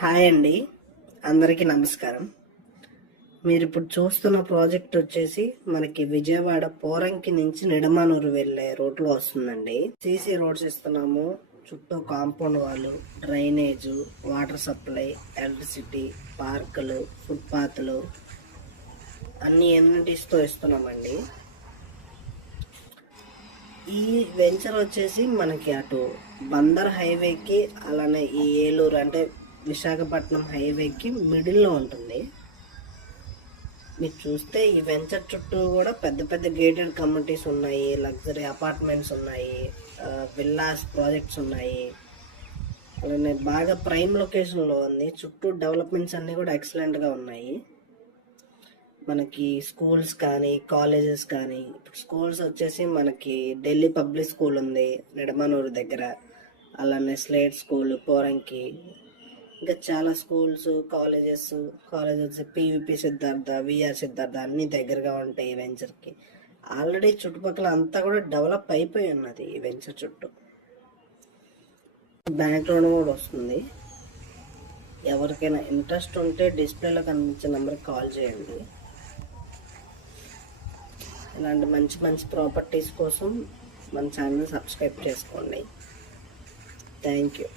Hi అండి, అందరికీ నమస్కారం. మీరు ఇప్పుడు చూస్తున్న ప్రాజెక్ట్ వచ్చేసి మనకి విజయవాడ పోరంకి నుంచి నిడమానూరు వెళ్ళే రోడ్లో వస్తుందండి. సీసీ రోడ్స్ ఇస్తున్నాము. చుట్టూ కాంపౌండ్ వాళ్ళు, డ్రైనేజ్, వాటర్ సప్లై, ఎలక్ట్రిసిటీ, పార్కులు, ఫుట్పాత్లు అన్ని ఎమ్యూనిటీస్తో ఇస్తున్నామండి. ఈ వెంచర్ వచ్చేసి మనకి అటు బందర్ హైవేకి, అలానే ఈ ఏలూరు అంటే విశాఖపట్నం హైవేకి మిడిల్లో ఉంటుంది. మీరు చూస్తే ఈ వెంచర్ చుట్టూ కూడా పెద్ద పెద్ద గేటెడ్ కమ్యూనిటీస్ ఉన్నాయి, లగ్జరీ అపార్ట్మెంట్స్ ఉన్నాయి, విల్లాస్ ప్రాజెక్ట్స్ ఉన్నాయి. అలానే బాగా ప్రైమ్ లొకేషన్లో ఉంది. చుట్టూ డెవలప్మెంట్స్ అన్నీ కూడా ఎక్సలెంట్గా ఉన్నాయి. మనకి స్కూల్స్ కానీ కాలేజెస్ కానీ, ఇప్పుడు స్కూల్స్ వచ్చేసి మనకి ఢిల్లీ పబ్లిక్ స్కూల్ ఉంది నిడమనూరు దగ్గర, అలానే స్లేట్ స్కూల్ పోరంకి, ఇంకా చాలా స్కూల్స్ కాలేజెస్ వచ్చి పీవీపీ సిద్ధార్థ, విఆర్ సిద్ధార్థ అన్నీ దగ్గరగా ఉంటాయి ఈ వెంచర్కి. ఆల్రెడీ చుట్టుపక్కల అంతా కూడా డెవలప్ అయిపోయి ఉన్నది ఈ వెంచర్ చుట్టూ. బ్యాంక్ లోన్ కూడా వస్తుంది. ఎవరికైనా ఇంట్రెస్ట్ ఉంటే డిస్ప్లేలో కనిపించే నెంబర్కి కాల్ చేయండి. ఇలాంటి మంచి మంచి ప్రాపర్టీస్ కోసం మన ఛానల్ సబ్స్క్రైబ్ చేసుకోండి. Thank you.